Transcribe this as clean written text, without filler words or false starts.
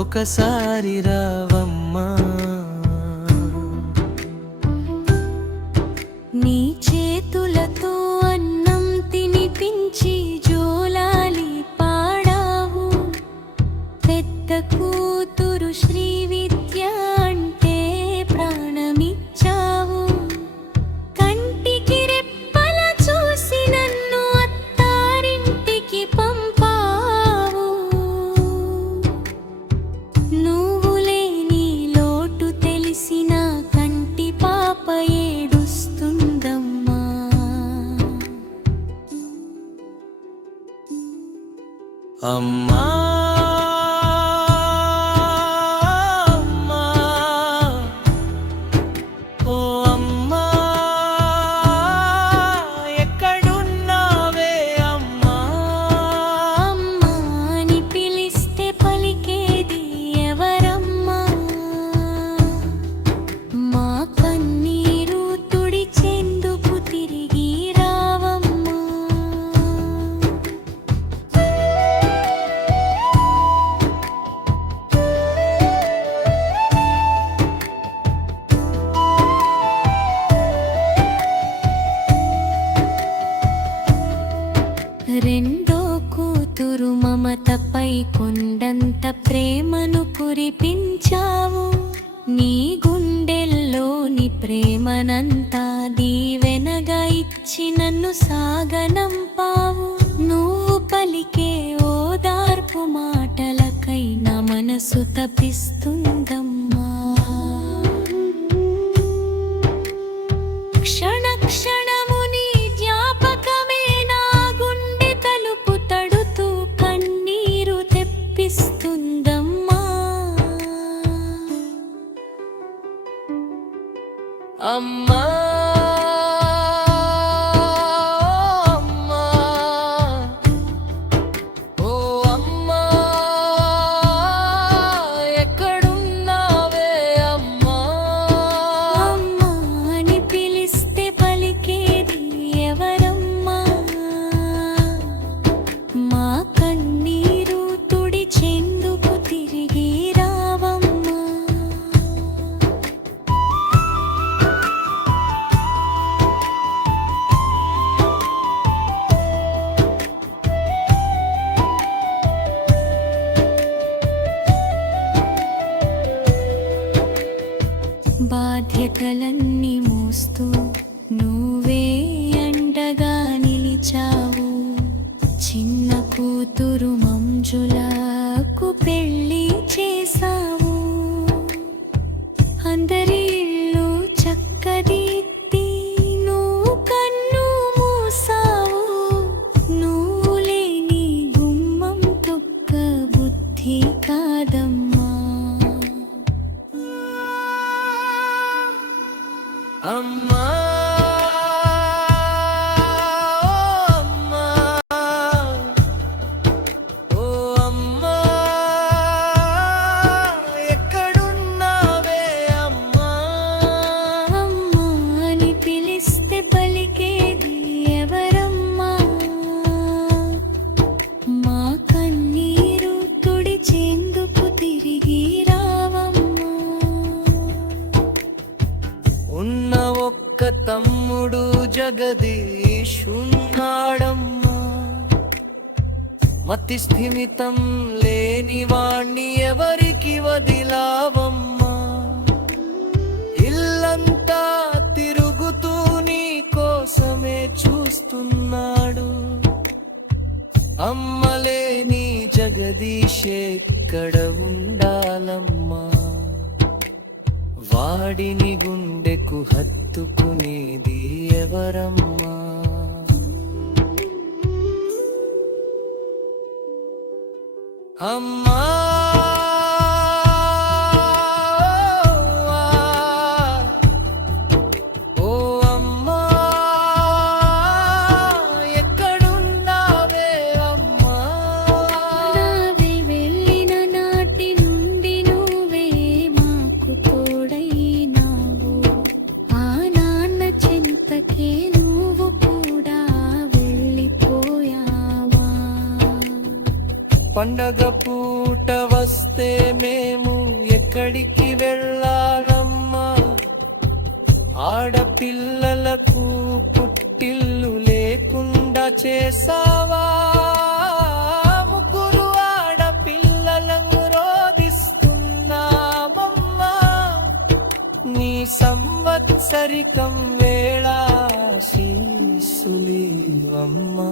ఒకసారి రావమ్మా, నీ చేతులతో అన్నం తినిపించి జోలాలి పాడావు. పెద్ద కూతురు శ్రీ విద్య అంటే ప్రాణమిచ్చావు. కంటికి రెప్పల చూసి నన్ను అత్తారింటికి పంపావు. నువ్వు లేని లోటు తెలిసిన కంటి పాప ఏడుస్తుందమ్మా. అమ్మా రెండో కూతురు మమతపై కొండంత ప్రేమను కురిపించావు. నీ గుండెల్లోని ప్రేమనంతా దీవెనగా ఇచ్చి నన్ను సాగనంపావు. నువ్వు పలికే ఓదార్పు మాటలకై నా మనసు తపిస్తుందమ్మా. క్షణ క్షణము నీ జ్ఞాపకమే నా గుండె తలుపు తడుతూ కన్నీరు తెప్పిస్తుందమ్మా. అమ్మా బాధ్యతలన్నీ మోస్తూ నువ్వే అండగా నిలిచావు. చిన్న కూతురు మంజులకు పెళ్ళి చేసావు. అందరి ఇల్లు చక్కదిద్ది నువ్వు కన్ను మూసావు. నువ్వు లేని గుమ్మం తొక్క బుద్ధి కాదమ్మా. అమ్మా తమ్ముడు జగదీశున్నాడమ్మా. మతి స్థిమితం లేని వాణ్ణి ఎవరికి వదిలావమ్మా. ఇల్లంతా తిరుగుతూ నీ కోసమే చూస్తున్నాడు. అమ్మలేని జగదీశెక్కడ ఉండాలమ్మా. వాడిని గుండెకు హత్తుకునేది ఎవరమ్మా. అమ్మా పండగ పూట వెంట వస్తే మేము ఎక్కడికి వెళ్ళాలమ్మా? ఆడపిల్లలకు పుట్టిల్లు లేకుండా చేసావా? ముగ్గురు ఆడపిల్లలను రోదిస్తున్నామమ్మా. నీ సంవత్సరికం వేళ శీసులీవమ్మా.